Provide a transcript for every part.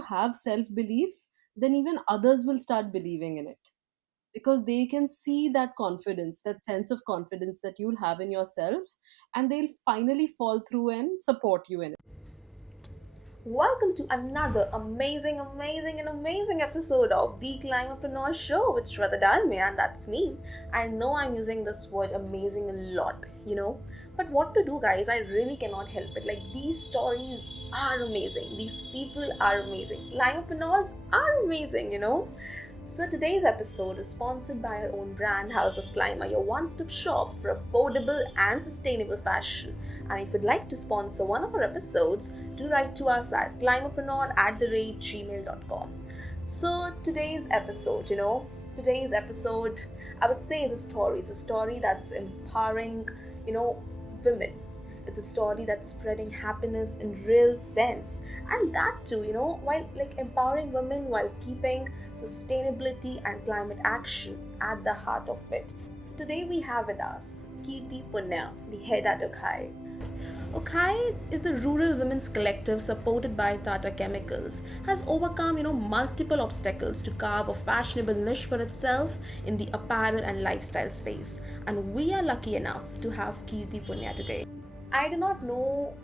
you have self belief, then even others will start believing in it, because they can see that confidence, that sense of confidence that you'll have in yourself, and they'll finally fall through and support you in it. Welcome to another amazing episode of The Climapreneur Show with Shweta Dalmia, and that's me. I know I'm using this word amazing a lot, but what to do, guys? I really cannot help it. Like, these stories are amazing, these people are amazing, Climapreneurs are amazing. So today's episode is sponsored by our own brand, House of Climber, your one-stop shop for affordable and sustainable fashion. And if you'd like to sponsor one of our episodes, do write to us at climberpreneur@gmail.com. So today's episode, I would say is a story. It's a story that's empowering, women. It's a story that's spreading happiness in real sense. And that too, while like empowering women while keeping sustainability and climate action at the heart of it. So today we have with us Kirti Punya, the head at Okai. Okai is a rural women's collective supported by Tata Chemicals, has overcome, multiple obstacles to carve a fashionable niche for itself in the apparel and lifestyle space. And we are lucky enough to have Kirti Punya today. I do not know,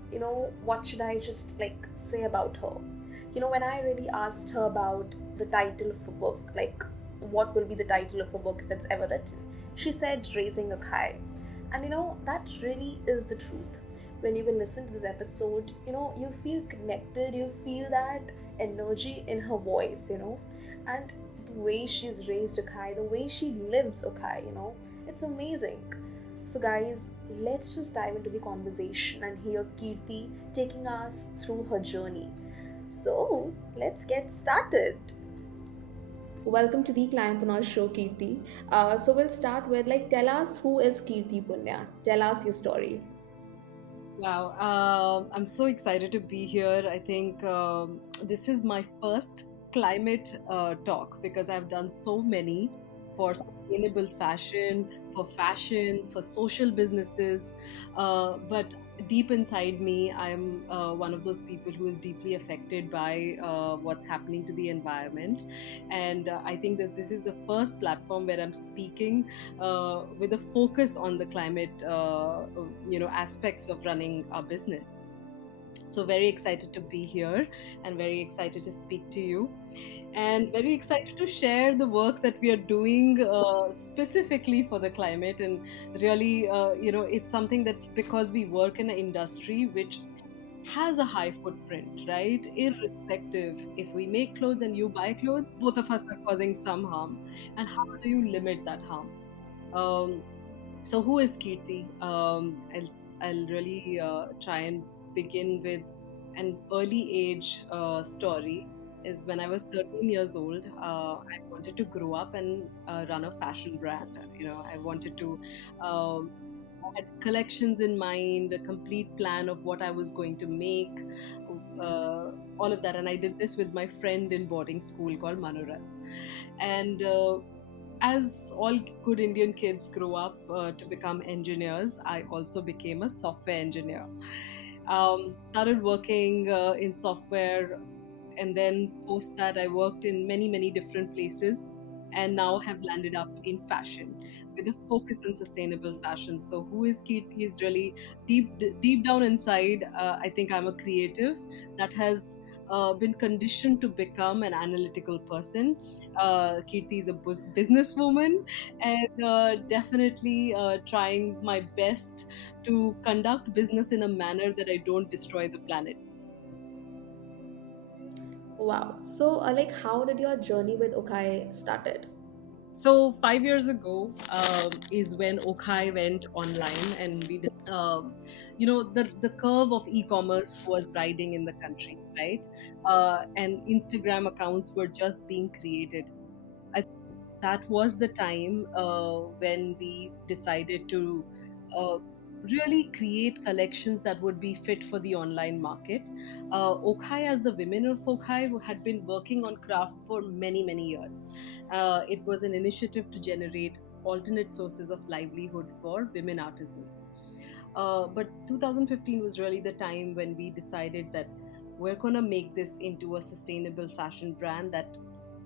what should I just like say about her. When I really asked her about the title of a book, like what will be the title of a book if it's ever written, she said Raising a Kai. And that really is the truth. When you will listen to this episode, you'll feel connected, you'll feel that energy in her voice, and the way she's raised Okai, the way she lives Okai, it's amazing. So, guys, let's just dive into the conversation and hear Kirti taking us through her journey. So, let's get started. Welcome to the Climbpreneur Show, Kirti. So, we'll start with tell us who is Kirti Punya. Tell us your story. Wow, I'm so excited to be here. I think this is my first climate talk, because I've done so many for sustainable fashion, for social businesses. But deep inside me, I'm one of those people who is deeply affected by what's happening to the environment. And I think that this is the first platform where I'm speaking with a focus on the climate, aspects of running our business. So very excited to be here, and very excited to speak to you, and very excited to share the work that we are doing specifically for the climate. And really, it's something that, because we work in an industry which has a high footprint, right? Irrespective, if we make clothes and you buy clothes, both of us are causing some harm. And how do you limit that harm? Um, so who is Kirti? I'll really try and begin with an early age story. Is when I was 13 years old, I wanted to grow up and run a fashion brand. I wanted to. Um, I had collections in mind, a complete plan of what I was going to make, all of that, and I did this with my friend in boarding school called Manorat. And as all good Indian kids grow up to become engineers, I also became a software engineer. Started working in software, and then post that, I worked in many different places, and now have landed up in fashion with a focus on sustainable fashion. So, who is Kirti is really deep down inside. I think I'm a creative that has been conditioned to become an analytical person. Kirti is a businesswoman, and definitely trying my best to conduct business in a manner that I don't destroy the planet. Wow. So, how did your journey with Okai started? So 5 years ago is when Okai went online, and the curve of e-commerce was riding in the country, right? And Instagram accounts were just being created. I That was the time when we decided to uh, really create collections that would be fit for the online market. Okhai, as the women of Okhai, who had been working on craft for many years. It was an initiative to generate alternate sources of livelihood for women artisans. But 2015 was really the time when we decided that we're going to make this into a sustainable fashion brand that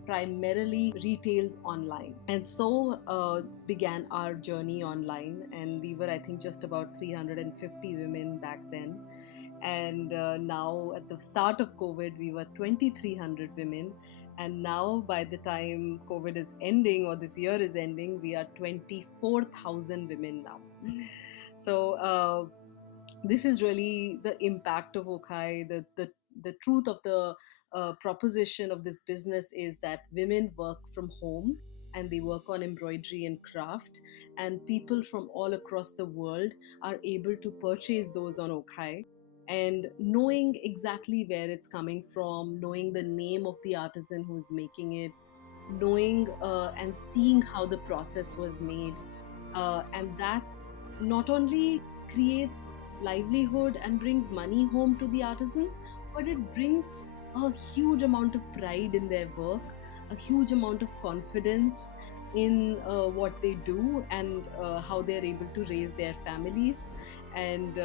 primarily retails online. And so began our journey online. And we were, I think, just about 350 women back then. And now, at the start of COVID, we were 2,300 women. And now, by the time COVID is ending or this year is ending, we are 24,000 women now. So, this is really the impact of Okai. The truth of the proposition of this business is that women work from home and they work on embroidery and craft, and people from all across the world are able to purchase those on Okai. And knowing exactly where it's coming from, knowing the name of the artisan who is making it, knowing and seeing how the process was made, and that not only creates livelihood and brings money home to the artisans, but it brings a huge amount of pride in their work, a huge amount of confidence in what they do, and how they're able to raise their families. And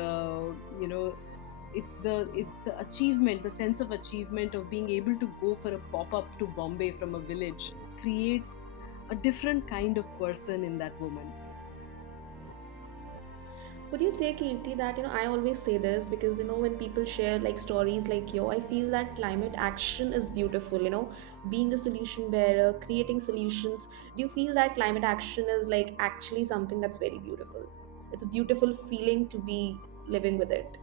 it's the achievement, the sense of achievement of being able to go for a pop up to Bombay from a village creates a different kind of person in that woman. Would you say, Kirti, that I always say this because when people share like stories like you, I feel that climate action is beautiful. Being a solution bearer, creating solutions. Do you feel that climate action is like actually something that's very beautiful? It's a beautiful feeling to be living with it.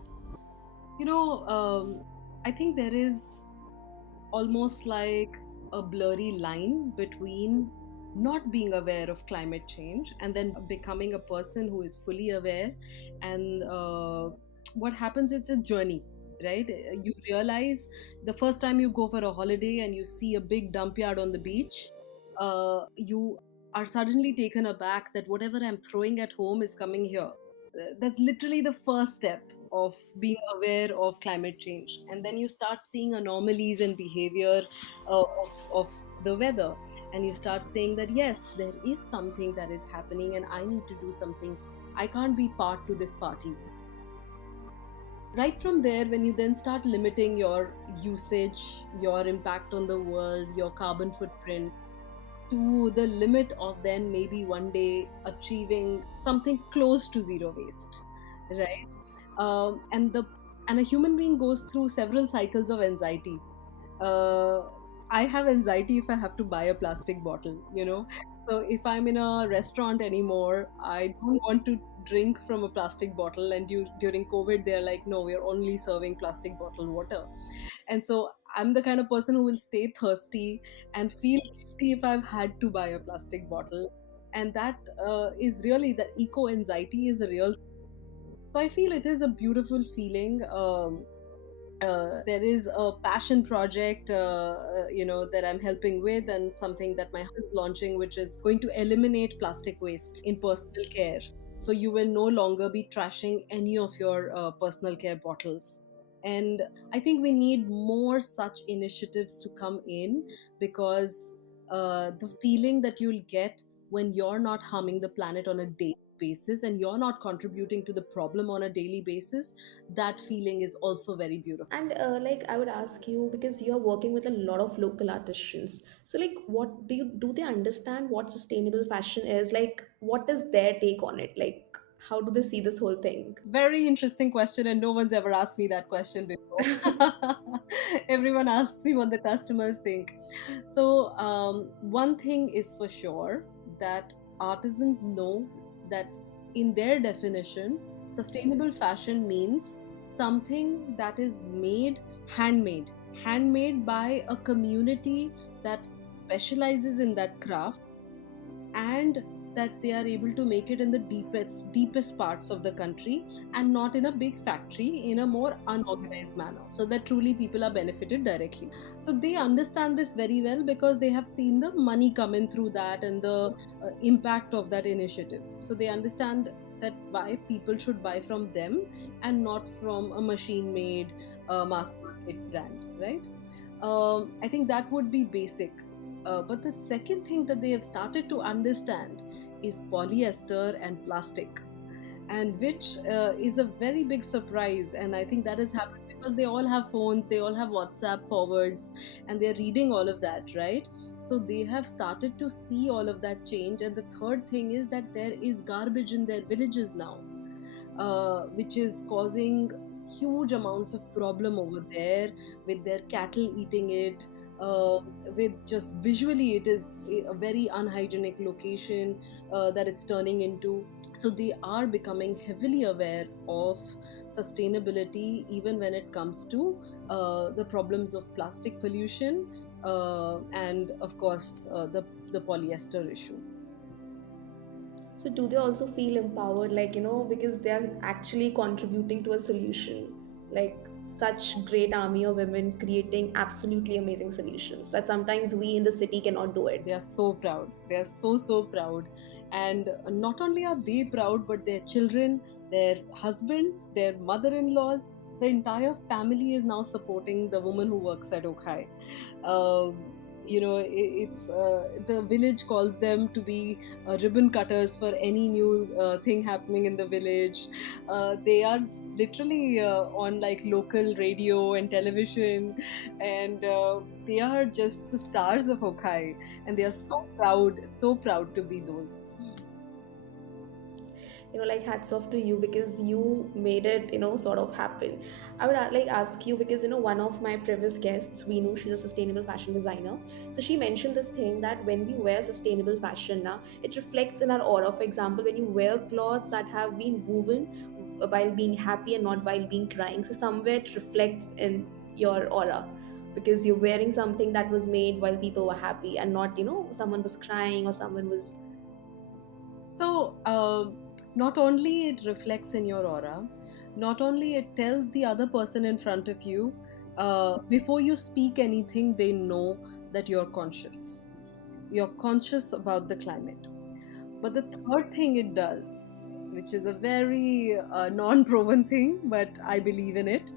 You know, I think there is almost like a blurry line between not being aware of climate change and then becoming a person who is fully aware. And what happens, it's a journey, right? You realize the first time you go for a holiday and you see a big dump yard on the beach, you are suddenly taken aback that whatever I'm throwing at home is coming here. That's literally the first step of being aware of climate change. And then you start seeing anomalies in behavior of the weather, and you start saying that yes, there is something that is happening and I need to do something. I can't be part to this party. Right from there, when you then start limiting your usage, your impact on the world, your carbon footprint, to the limit of then maybe one day achieving something close to zero waste, right? And a human being goes through several cycles of anxiety. uh, I have anxiety if I have to buy a plastic bottle. So if I'm in a restaurant anymore, I don't want to drink from a plastic bottle. And during COVID, they're like, no, we're only serving plastic bottle water. And so I'm the kind of person who will stay thirsty and feel guilty if I've had to buy a plastic bottle. And that is really, that eco anxiety is a real. So I feel it is a beautiful feeling. There is a passion project, that I'm helping with, and something that my husband's launching, which is going to eliminate plastic waste in personal care. So you will no longer be trashing any of your personal care bottles. And I think we need more such initiatives to come in, because the feeling that you'll get when you're not harming the planet on a daily basis and you're not contributing to the problem on a daily basis, that feeling is also very beautiful. And like I would ask you, because you're working with a lot of local artisans, so like what do they understand what sustainable fashion is? Like what is their take on it? Like how do they see this whole thing? Very interesting question, and no one's ever asked me that question before. Everyone asks me what the customers think. So, one thing is for sure, that artisans know that in their definition, sustainable fashion means something that is handmade, handmade by a community that specializes in that craft, and that they are able to make it in the deepest parts of the country, and not in a big factory in a more unorganized manner, so that truly people are benefited directly. So they understand this very well, because they have seen the money come in through that, and the impact of that initiative. So they understand that why people should buy from them and not from a machine made mass market brand, right? I think that would be basic. But the second thing that they have started to understand is polyester and plastic, and which is a very big surprise. And I think that has happened with because they all have phones, they all have WhatsApp forwards, and they're reading all of that, right? So they have started to see all of that change. And the third thing is that there is garbage in their villages now, which is causing huge amounts of problem over there, with their cattle eating it. Uh, with just visually, it is a very unhygienic location that it's turning into. So they are becoming heavily aware of sustainability, even when it comes to the problems of plastic pollution, and of course the polyester issue. So do they also feel empowered, like, because they are actually contributing to a solution, like such great army of women creating absolutely amazing solutions that sometimes we in the city cannot do it. They are so proud. They are so proud. And not only are they proud, but their children, their husbands, their mother in laws, the entire family is now supporting the woman who works at Okhai. It's the village calls them to be ribbon cutters for any new thing happening in the village. They are literally on like local radio and television, and they are just the stars of Hokai, and they are so proud to be those. Like hats off to you because you made it, sort of happen. I would like ask you because one of my previous guests, we know she's a sustainable fashion designer. So she mentioned this thing that when we wear sustainable fashion now, it reflects in our aura. For example, when you wear clothes that have been woven while being happy and not while being crying, so somewhere it reflects in your aura because you're wearing something that was made while people were happy and not, someone was crying or someone was. So, not only it reflects in your aura, not only it tells the other person in front of you, before you speak anything, they know that you're conscious. You're conscious about the climate. But the third thing it does, which is a very non proven thing, but I believe in it,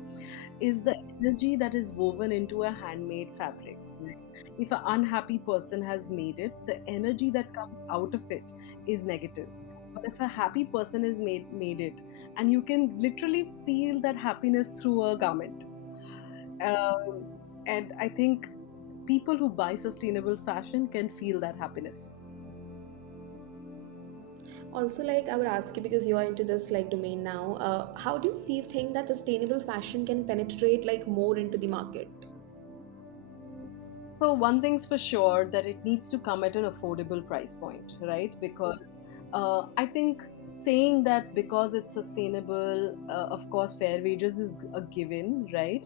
is the energy that is woven into a handmade fabric. Right? If an unhappy person has made it, the energy that comes out of it is negative. But if a happy person has made it, and you can literally feel that happiness through a garment. Um, and I think people who buy sustainable fashion can feel that happiness. Also, like I would ask you because you are into this like domain now. How do you feel think that sustainable fashion can penetrate like more into the market? So one thing's for sure, that it needs to come at an affordable price point, right? Because I think saying that because it's sustainable, of course, fair wages is a given, right?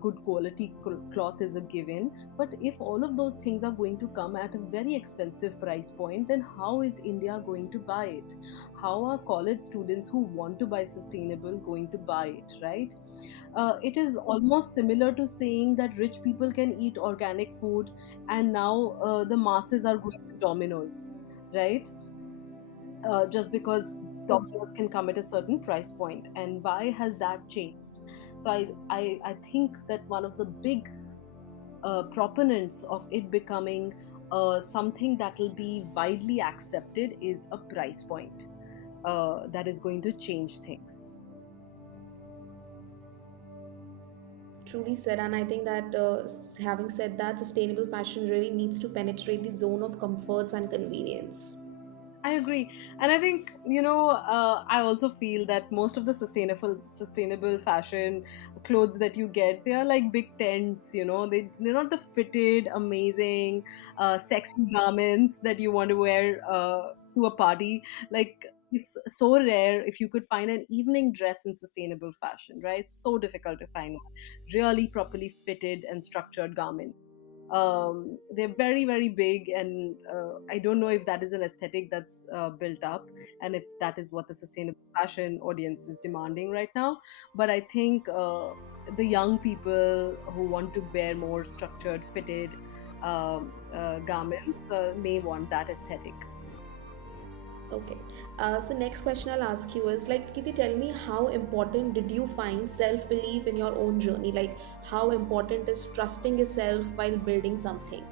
Good quality cloth is a given. But if all of those things are going to come at a very expensive price point, then how is India going to buy it? How are college students who want to buy sustainable going to buy it, right? It is almost similar to saying that rich people can eat organic food, and now the masses are going to Domino's, right? Just because Domino's can come at a certain price point, and why has that changed? So I think that one of the big proponents of it becoming something that will be widely accepted is a price point that is going to change things. Truly said, and I think that having said that, sustainable fashion really needs to penetrate the zone of comforts and convenience. I agree, and I think I also feel that most of the sustainable fashion clothes that you get, they are like big tents. They're not the fitted, amazing, sexy garments that you want to wear to a party. Like it's so rare if you could find an evening dress in sustainable fashion, right? It's so difficult to find one really properly fitted and structured garment. They're very big, and I don't know if that is an aesthetic that's built up, and if that is what the sustainable fashion audience is demanding right now. But I think the young people who want to wear more structured, fitted garments may want that aesthetic. Okay. So next question I'll ask you is like, Kiti, tell me how important did you find self-belief in your own journey? Like, how important is trusting yourself while building something?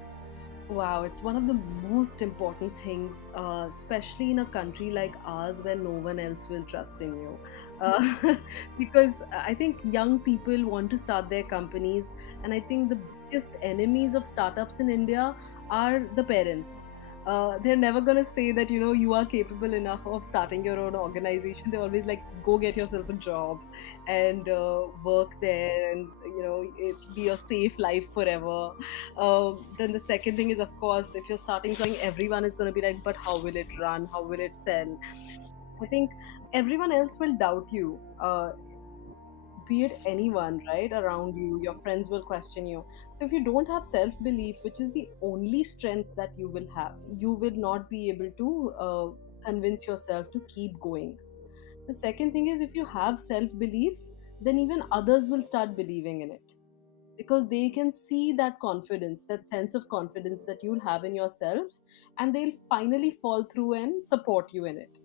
Wow, it's one of the most important things, especially in a country like ours where no one else will trust in you. Because I think young people want to start their companies, and I think the biggest enemies of startups in India are the parents. They're never going to say that, you are capable enough of starting your own organization. They're always like, go get yourself a job and work there, and, it be a safe life forever. Then the second thing is, of course, if you're starting something, everyone is going to be like, but how will it run? How will it sell? I think everyone else will doubt you. Be it anyone, right, around you, your friends will question you. So if you don't have self belief, which is the only strength that you will have, you will not be able to convince yourself to keep going. The second thing is, if you have self belief, then even others will start believing in it, because they can see that confidence, that sense of confidence that you'll have in yourself, and they'll finally fall through and support you in it.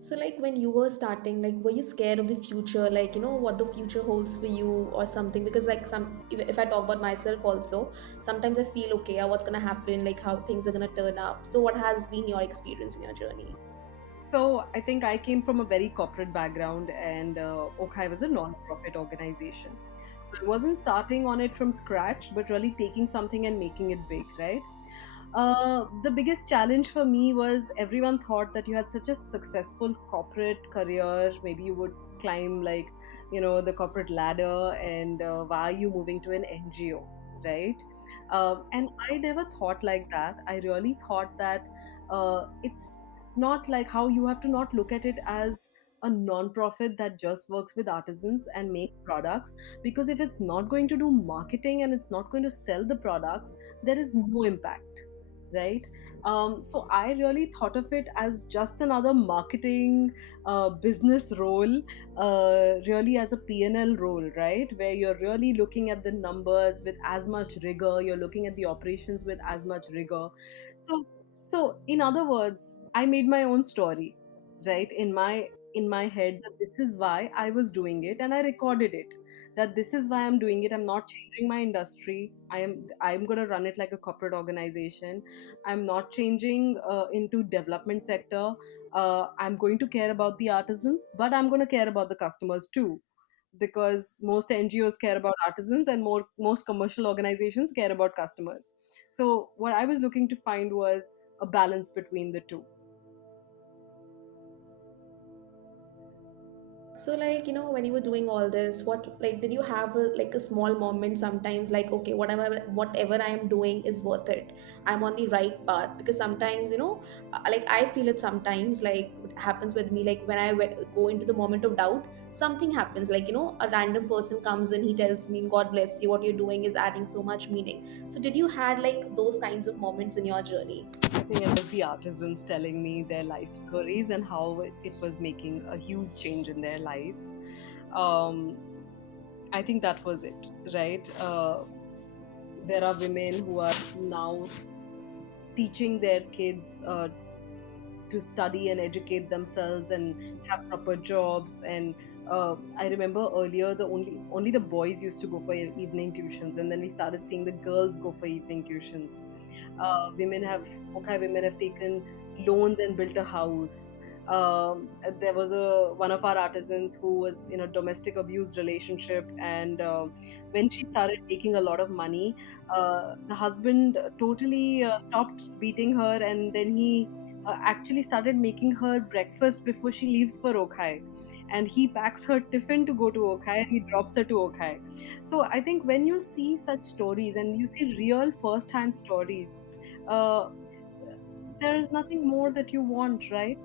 So, like when you were starting, like were you scared of the future, like what the future holds for you or something? Because like if I talk about myself also, sometimes I feel okay, what's gonna happen, like how things are gonna turn up. So, what has been your experience in your journey? So I think I came from a very corporate background, and Okai was a non-profit organization. I wasn't starting on it from scratch, but really taking something and making it big, right? The biggest challenge for me was everyone thought that you had such a successful corporate career. Maybe you would climb, like, the corporate ladder, and why are you moving to an NGO, right? And I never thought like that. I really thought that it's not like how you have to not look at it as a non-profit that just works with artisans and makes products, because if it's not going to do marketing and it's not going to sell the products, there is no impact, right? So I really thought of it as just another marketing business role, really as a P&L role, right, where you're really looking at the numbers with as much rigor, you're looking at the operations with as much rigor. So so in other words, I made my own story, right, in my head, that this is why I was doing it, and I recorded it, that this is why I'm doing it. I'm not changing my industry. I'm going to run it like a corporate organization. I'm not changing into development sector. I'm going to care about the artisans, but I'm going to care about the customers too, because most NGOs care about artisans, and most commercial organizations care about customers. So what I was looking to find was a balance between the two. So, like, when you were doing all this, what, like, did you have like a small moment sometimes, like, okay, whatever I am doing is worth it. I'm on the right path. Because sometimes, like, I feel it sometimes, like, it happens with me, like, when I go into the moment of doubt, something happens. Like, a random person comes in, he tells me, God bless you, what you're doing is adding so much meaning. So, did you had like those kinds of moments in your journey? I think it was the artisans telling me their life stories and how it was making a huge change in their lives. Um, I think that was it, right? There are women who are now teaching their kids to study and educate themselves and have proper jobs. And I remember earlier, the only the boys used to go for evening tuitions, and then we started seeing the girls go for evening tuitions. Women have Okay, women have taken loans and built a house. There was a one of our artisans who was in a domestic abuse relationship, and when she started making a lot of money, the husband totally stopped beating her, and then he actually started making her breakfast before she leaves for Okai. And he packs her tiffin to go to Okai, and he drops her to Okai. So I think when you see such stories and you see real first hand stories, uh, there is nothing more that you want, right?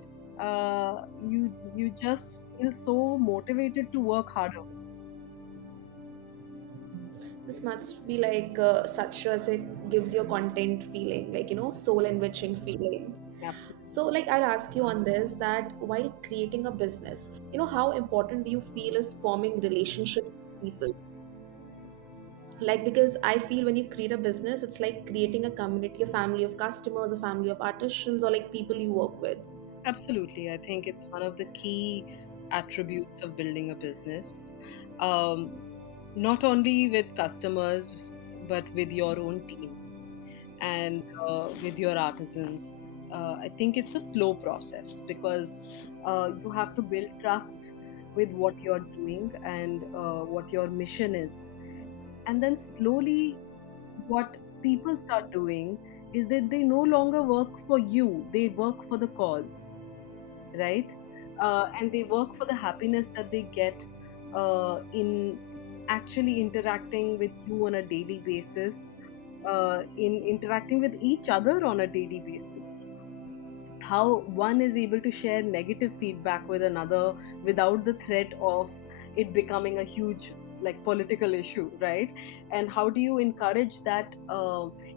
You just feel so motivated to work harder. This must be like such as it gives you a content feeling, like soul enriching feeling. Absolutely. So, like, I'll ask you on this, that while creating a business, how important do you feel is forming relationships with people? Like, because I feel when you create a business, it's like creating a community, a family of customers, a family of artisans, or like people you work with. Absolutely. I think it's one of the key attributes of building a business. Um, Not only with customers, but with your own team. and with your artisans. I think it's a slow process because you have to build trust with what you're doing and what your mission is. And then slowly, what people start doing is that they no longer work for you, they work for the cause, right? And they work for the happiness that they get in actually interacting with you on a daily basis, in interacting with each other on a daily basis. How one is able to share negative feedback with another without the threat of it becoming a huge like political issue, right? And how do you encourage that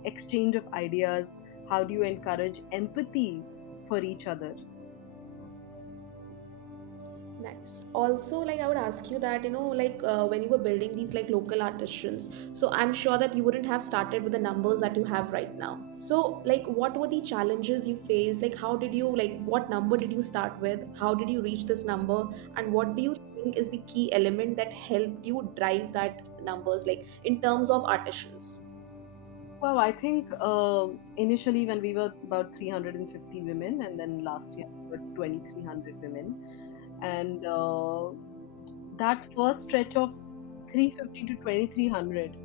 exchange of ideas? How do you encourage empathy for each other? Nice. Also, like I would ask you that, like when you were building these like local artisans, so I'm sure that you wouldn't have started with the numbers that you have right now. So, like, what were the challenges you faced? Like, how did you, like, what number did you start with? How did you reach this number? And what do you think is the key element that helped you drive that numbers, like, in terms of artisans? Well, I think initially when we were about 350 women, and then last year we were 2,300 women, and that first stretch of 350 to 2,300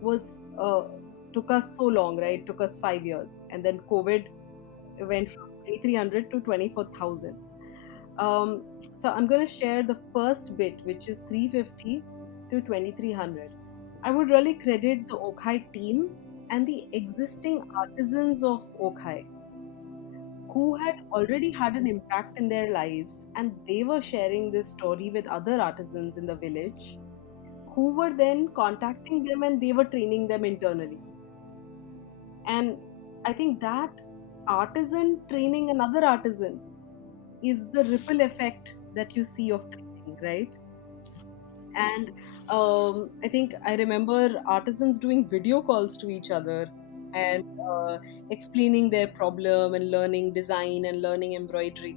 was took us so long, right? Took us 5 years, and then COVID went from 2,300 to 24,000. So I'm going to share the first bit, which is 350 to 2,300. I would really credit the Okhai team and the existing artisans of Okhai who had already had an impact in their lives, and they were sharing this story with other artisans in the village who were then contacting them and they were training them internally. And I think that artisan training another artisan is the ripple effect that you see of training, right? And I think I remember artisans doing video calls to each other and explaining their problem and learning design and learning embroidery.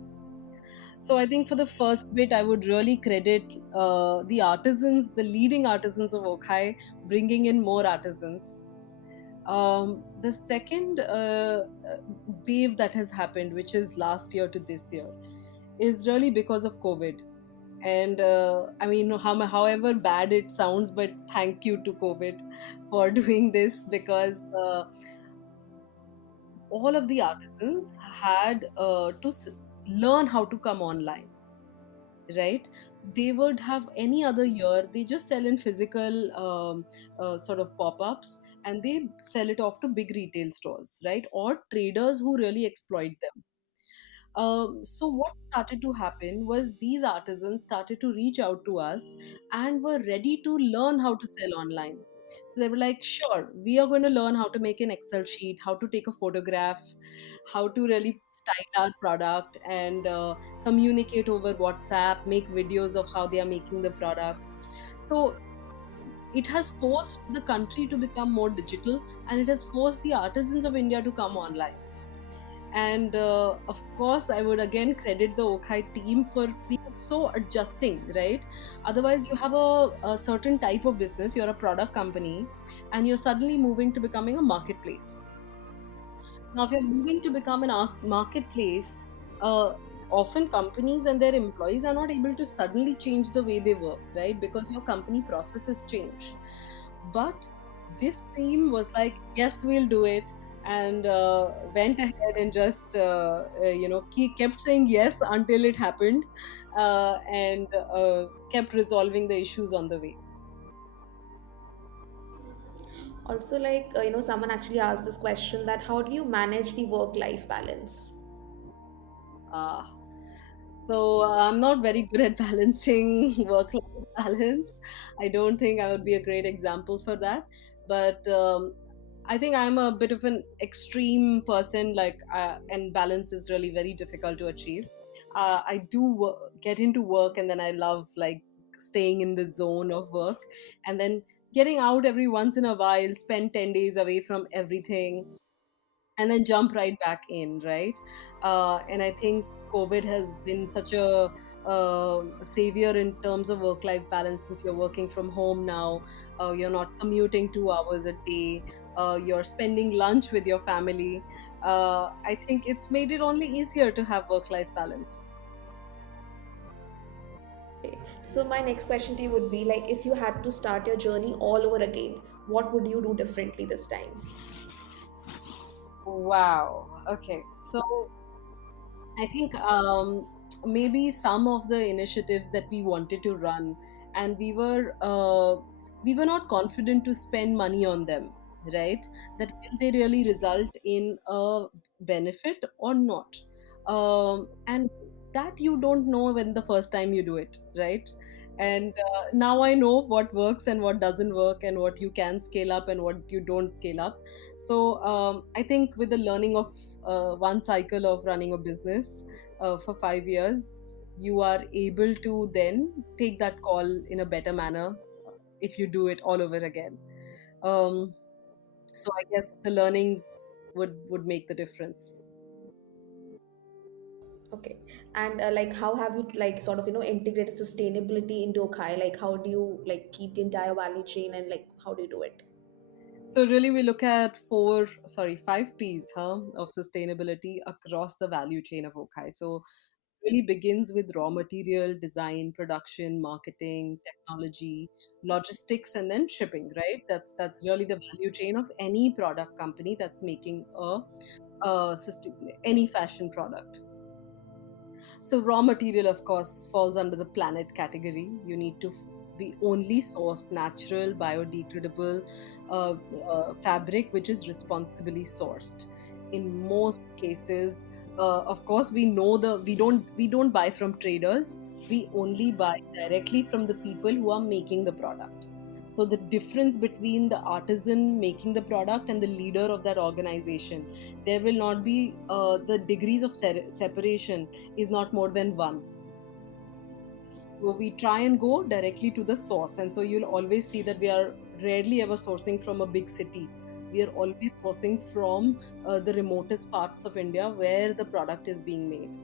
So I think for the first bit, I would really credit the artisans, the leading artisans of Okhai, bringing in more artisans. The second wave that has happened, which is last year to this year, is really because of COVID. And I mean, however bad it sounds, but thank you to COVID for doing this because all of the artisans had learn how to come online, right? They would have any other year, they just sell in physical sort of pop-ups, and they sell it off to big retail stores, right? Or traders who really exploit them. So what started to happen was these artisans started to reach out to us and were ready to learn how to sell online. So they were like, sure, we are going to learn how to make an Excel sheet, how to take a photograph, how to really style our product and communicate over WhatsApp, make videos of how they are making the products. So it has forced the country to become more digital, and it has forced the artisans of India to come online. And of course, I would again credit the Okhai team for being so adjusting, right? Otherwise, you have a certain type of business, you're a product company, and you're suddenly moving to becoming a marketplace. Now, if you're moving to become an marketplace, uh, often companies and their employees are not able to suddenly change the way they work, right? Because your company processes change. But this team was like, yes, we'll do it. And went ahead and just, kept saying yes until it happened, and kept resolving the issues on the way. Also, like, someone actually asked this question that how do you manage the work-life balance? Uh, I'm not very good at balancing work-life balance. I don't think I would be a great example for that. But I think I'm a bit of an extreme person, like, and balance is really very difficult to achieve. I do get into work, and then I love like staying in the zone of work, and then getting out every once in a while, spend 10 days away from everything, and then jump right back in, right? And I think COVID has been such a savior in terms of work life balance, since you're working from home now. You're not commuting 2 hours a day. You're spending lunch with your family. I think it's made it only easier to have work life balance. Okay. So my next question to you would be like, if you had to start your journey all over again, what would you do differently this time? Wow. Okay. So I think maybe some of the initiatives that we wanted to run, and we were not confident to spend money on them, right? That will they really result in a benefit or not? And that you don't know when the first time you do it, right? And now I know what works and what doesn't work, and what you can scale up and what you don't scale up. So I think with the learning of one cycle of running a business for 5 years, you are able to then take that call in a better manner if you do it all over again. Um, so I guess the learnings would make the difference. Okay. And like, how have you like sort of integrated sustainability into Okai? Like, how do you like keep the entire value chain, and like how do you do it? So really, we look at five P's, of sustainability across the value chain of Okai. So really begins with raw material, design, production, marketing, technology, logistics, and then shipping. Right? That's really the value chain of any product company that's making any fashion product. So raw material, of course, falls under the planet category. You need to we only source natural, biodegradable uh, fabric, which is responsibly sourced. In most cases, of course, we don't buy from traders. We only buy directly from the people who are making the product. So the difference between the artisan making the product and the leader of that organization, there will not be the degrees of separation is not more than one. So we try and go directly to the source. And so you'll always see that we are rarely ever sourcing from a big city. We are always sourcing from the remotest parts of India where the product is being made.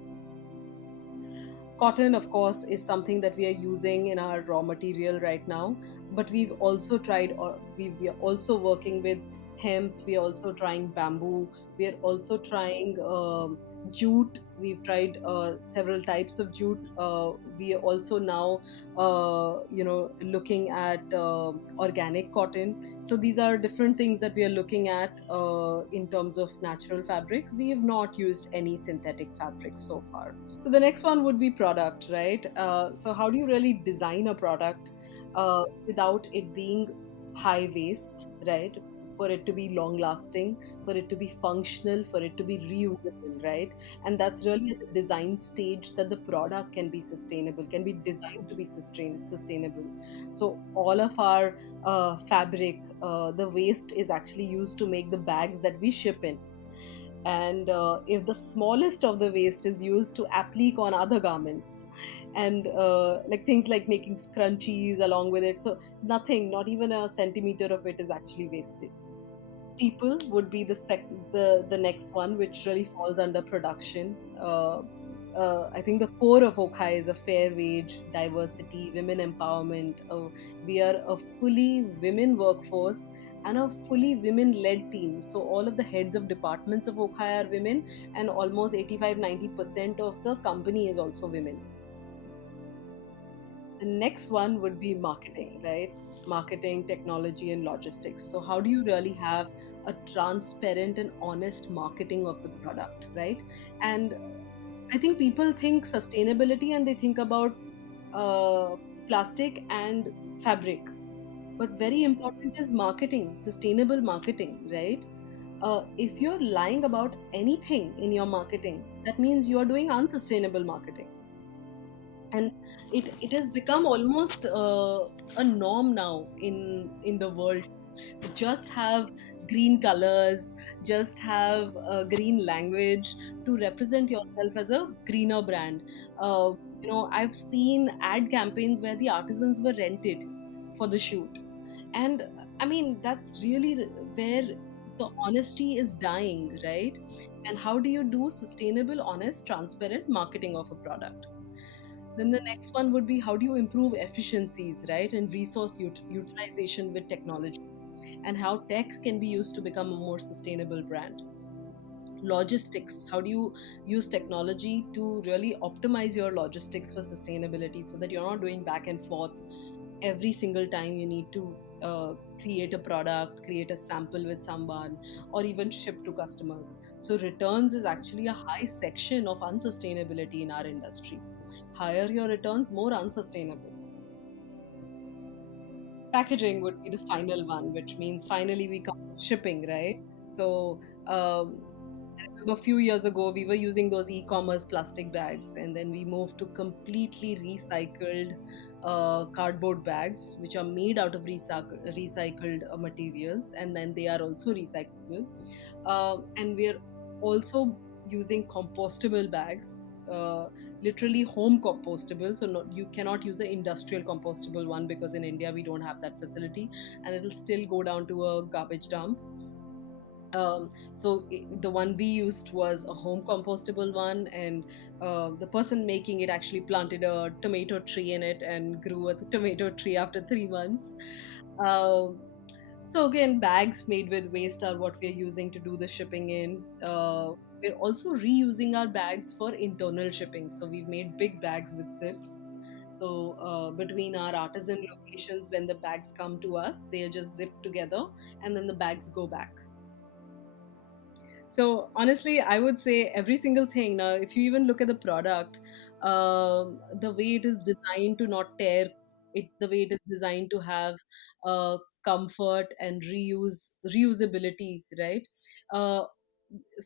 Cotton, of course, is something that we are using in our raw material right now, but we've also tried, or we are also working with hemp. We are also trying bamboo. We are also trying jute. We've tried several types of jute. We are also now, looking at organic cotton. So these are different things that we are looking at in terms of natural fabrics. We have not used any synthetic fabrics so far. So the next one would be product, right? So how do you really design a product without it being high waste, right? For it to be long lasting, for it to be functional, for it to be reusable, right? And that's really at the design stage that the product can be sustainable, can be designed to be sustainable. So all of our fabric, the waste is actually used to make the bags that we ship in. And if the smallest of the waste is used to applique on other garments, and like things like making scrunchies along with it, so nothing, not even a centimeter of it is actually wasted. People would be the next one, which really falls under production. I think the core of Okai is a fair wage, diversity, women empowerment. We are a fully women workforce and a fully women led team. So, all of the heads of departments of Okai are women, and almost 85-90% of the company is also women. The next one would be marketing, right? Marketing, technology, and logistics. So, how do you really have a transparent and honest marketing of the product, right? And I think people think sustainability and they think about uh, plastic and fabric. But very important is marketing, sustainable marketing, right? If you're lying about anything in your marketing, that means you are doing unsustainable marketing. And it has become almost a norm now in the world to just have green colors, just have green language to represent yourself as a greener brand. uh, I've seen ad campaigns where the artisans were rented for the shoot. And I mean, that's really where the honesty is dying, right? And how do you do sustainable, honest, transparent marketing of a product? Then the next one would be, how do you improve efficiencies, right, and resource utilization with technology, and how tech can be used to become a more sustainable brand. Logistics, how do you use technology to really optimize your logistics for sustainability so that you're not doing back and forth every single time you need to create a product, create a sample with someone, or even ship to customers. So returns is actually a high section of unsustainability in our industry. Higher your returns, more unsustainable. Packaging would be the final one, which means finally we come to shipping, right? So I remember a few years ago we were using those e-commerce plastic bags, and then we moved to completely recycled cardboard bags, which are made out of recycled materials, and then they are also recyclable. And we're also using compostable bags, literally home compostable. So you cannot use the industrial compostable one because in India we don't have that facility, and it'll still go down to a garbage dump. The one we used was a home compostable one, and the person making it actually planted a tomato tree in it and grew a tomato tree after 3 months. Um so again, bags made with waste are what we're using to do the shipping in. We're also reusing our bags for internal shipping. So we've made big bags with zips. So between our artisan locations, when the bags come to us, they are just zipped together, and then the bags go back. So honestly, I would say every single thing. Now, if you even look at the product, the way it is designed to not tear, the way it is designed to have comfort and reusability, right? Uh,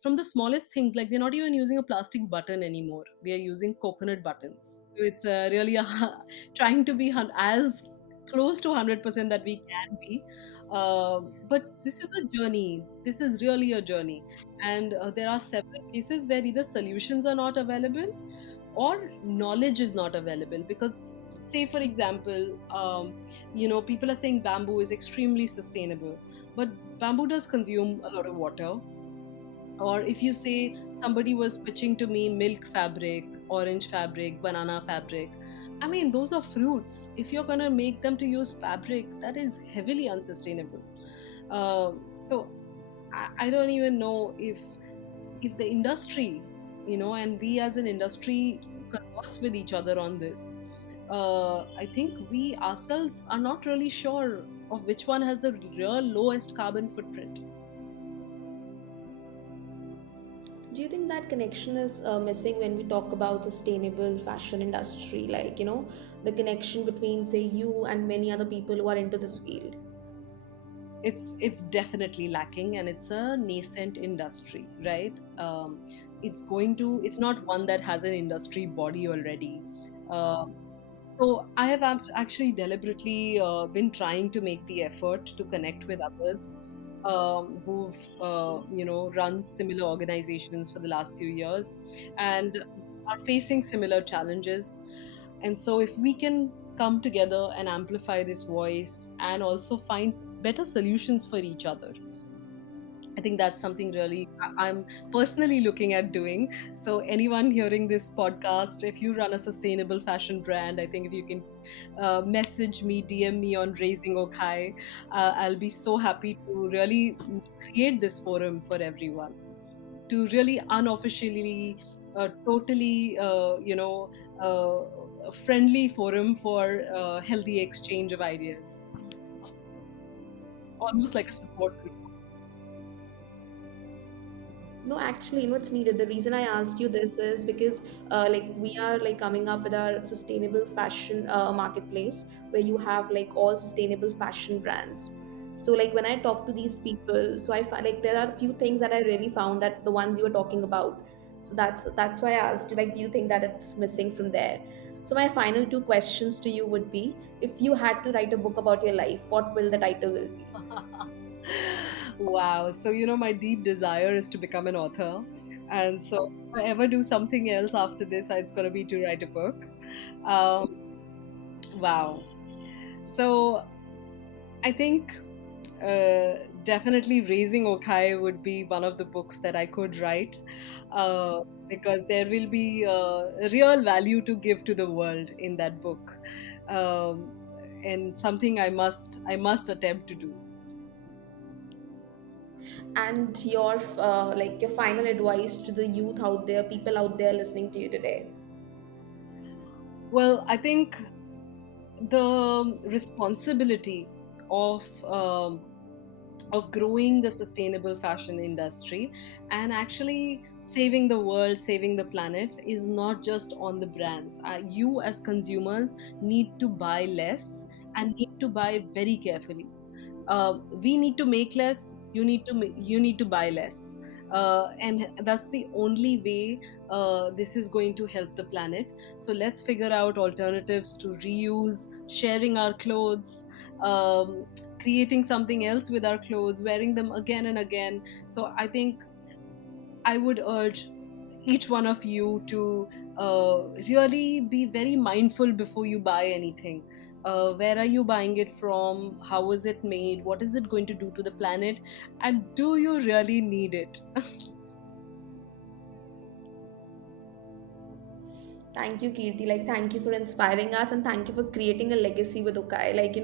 from the smallest things, like we're not even using a plastic button anymore. We are using coconut buttons. So it's really trying to be as close to 100% that we can be. But this is a journey. This is really a journey, and there are several cases where either solutions are not available or knowledge is not available. Because say for example, people are saying bamboo is extremely sustainable, but bamboo does consume a lot of water. Or if you say somebody was pitching to me milk fabric, orange fabric, banana fabric, I mean those are fruits. If you're going to make them to use fabric, that is heavily unsustainable. So I don't even know if the industry, and we as an industry converse with each other on this. I think we ourselves are not really sure of which one has the real lowest carbon footprint. Do you think that connection is missing when we talk about sustainable fashion industry, like the connection between, say, you and many other people who are into this field? It's definitely lacking, and it's a nascent industry, right? It's not one that has an industry body already. uh, so I have actually deliberately been trying to make the effort to connect with others who've run similar organizations for the last few years and are facing similar challenges. And so if we can come together and amplify this voice and also find better solutions for each other, I think that's something really I'm personally looking at doing. So, anyone hearing this podcast, if you run a sustainable fashion brand, I think if you can message me, DM me on Raising Okai, I'll be so happy to really create this forum for everyone to really unofficially, totally, a friendly forum for healthy exchange of ideas, almost like a support group. No, actually, it's needed. The reason I asked you this is because, like, we are like coming up with our sustainable fashion marketplace where you have like all sustainable fashion brands. So, like, when I talk to these people, so I find like there are a few things that I really found that the ones you were talking about. So that's why I asked you. Like, do you think that it's missing from there? So, my final two questions to you would be: if you had to write a book about your life, what will the title will be? Wow. So, my deep desire is to become an author. And so, if I ever do something else after this, it's going to be to write a book. Um, wow. So, I think definitely Raising Okai would be one of the books that I could write, uh, because there will be real value to give to the world in that book, um, and something I must attempt to do. And your like your final advice to the youth out there, people out there listening to you today? Well, I think the responsibility of growing the sustainable fashion industry and actually saving the world, saving the planet is not just on the brands. You, as consumers, need to buy less and need to buy very carefully. We need to make less, you need to buy less, and that's the only way this is going to help the planet. So let's figure out alternatives to reuse, sharing our clothes, um, creating something else with our clothes, wearing them again and again. So I think I would urge each one of you to really be very mindful before you buy anything. Where are you buying it from? How is it made? What is it going to do to the planet? And do you really need it? Thank you, Kirti. Like, thank you for inspiring us and thank you for creating a legacy with Ukai. Like,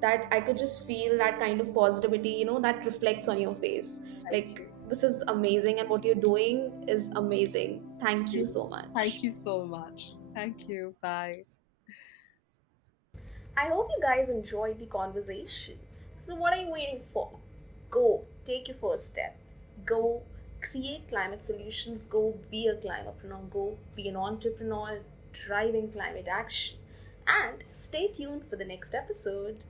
that I could just feel that kind of positivity, that reflects on your face. Thank Like, you. this is amazing and what you're doing is amazing. Thank Thank you you. so much. Thank you so much. Thank you. Bye. I hope you guys enjoyed the conversation. So, what are you waiting for? Go, take your first step. Go create climate solutions. Go be a climatepreneur. Go be an entrepreneur driving climate action. And stay tuned for the next episode.